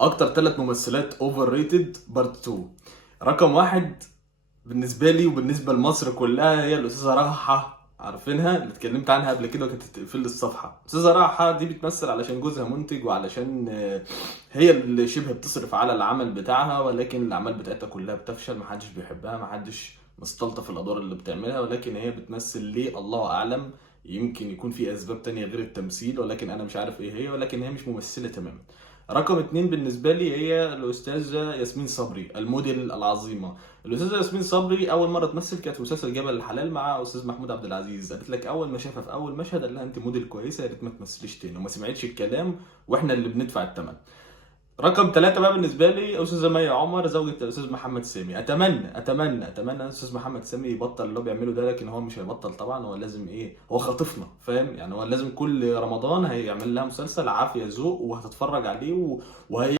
اكتر ثلاث ممثلات اوفر ريتد بارت 2. رقم واحد بالنسبه لي وبالنسبه لمصر كلها هي الاستاذه راحه، عارفينها اللي اتكلمت عنها قبل كده وكانت تقفل لي الصفحه. الاستاذه راحه دي بتمثل علشان جوزها منتج، وعلشان هي اللي شبه بتصرف على العمل بتاعها، ولكن الاعمال بتاعتها كلها بتفشل، محدش بيحبها، محدش مستلطف الادوار اللي بتعملها، ولكن هي بتمثل ليه الله اعلم. يمكن يكون في اسباب تانية غير التمثيل، ولكن انا مش عارف ايه هي، ولكن هي مش ممثلة تماما. رقم اتنين بالنسبة لي هي الأستاذة ياسمين صبري، الموديل العظيمة. الأستاذة ياسمين صبري أول مرة تمثل كانت في مسلسل جبل الحلال مع أستاذ محمود عبد العزيز. قالت لك أول ما شافها في أول مشهد قال لها أنت موديل كويسة، يا ريت ما تمثليش تاني، وما سمعتش الكلام، وإحنا اللي بندفع الثمن. رقم ثلاثة بقى بالنسبة لي أستاذة مي عمر، زوجة الأستاذ محمد سامي. أتمنى الأستاذ محمد سامي يبطل اللي هو بيعمله ده، لكن هو مش هيبطل طبعا. هو لازم إيه، هو خاطفنا فاهم يعني، هو لازم كل رمضان هيعمل لها مسلسل عافية ذوق وهتتفرج عليه وهي